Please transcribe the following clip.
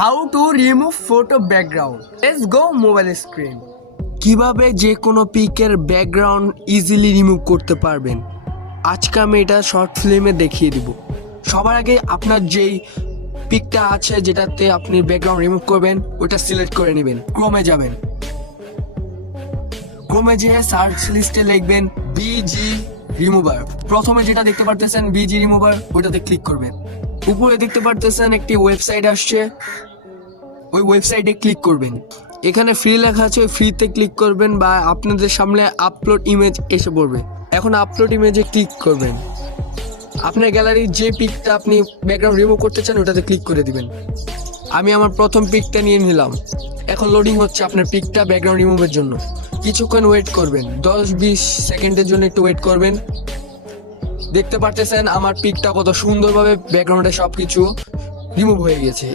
How to remove photo background. Let's go mobile screen. কিভাবে যে কোনো পিকের ব্যাকগ্রাউন্ড ইজিলি রিমুভ করতে পারবেন আজকে আমি এটা শর্ট ফিল্মে দেখিয়ে দিব। সবার আগে আপনার যেই পিকটা আছে যেটাতে আপনি ব্যাকগ্রাউন্ড রিমুভ করবেন ওটা সিলেক্ট করে নেবেন। ক্রোমে যাবেন, ক্রোমে যেয়ে সার্চ লিস্টে লিখবেন বিজি রিমুভার। প্রথমে যেটা দেখতে পারতেছেন বিজি রিমুভার, ওটাতে ক্লিক করবেন। উপরে দেখতে পারতেছেন একটি ওয়েবসাইট আসছে, ওই ওয়েবসাইটে ক্লিক করবেন। এখানে ফ্রি লেখা আছে, ওই ফ্রিতে ক্লিক করবেন বা আপনাদের সামনে আপলোড ইমেজ এসে পড়বে। এখন আপলোড ইমেজে ক্লিক করবেন। আপনার গ্যালারির যে পিকটা আপনি ব্যাকগ্রাউন্ড রিমুভ করতে চান ওটাতে ক্লিক করে দিবেন। আমি আমার প্রথম পিকটা নিয়ে নিলাম। এখন লোডিং হচ্ছে আপনার পিকটা ব্যাকগ্রাউন্ড রিমুভের জন্য। কিছুক্ষণ ওয়েট করবেন, 10-20 সেকেন্ডের জন্য একটু ওয়েট করবেন। দেখতে পারতেছেন আমার পিকটা কত সুন্দরভাবে ব্যাকগ্রাউন্ডে সবকিছু রিমুভ হয়ে গেছে।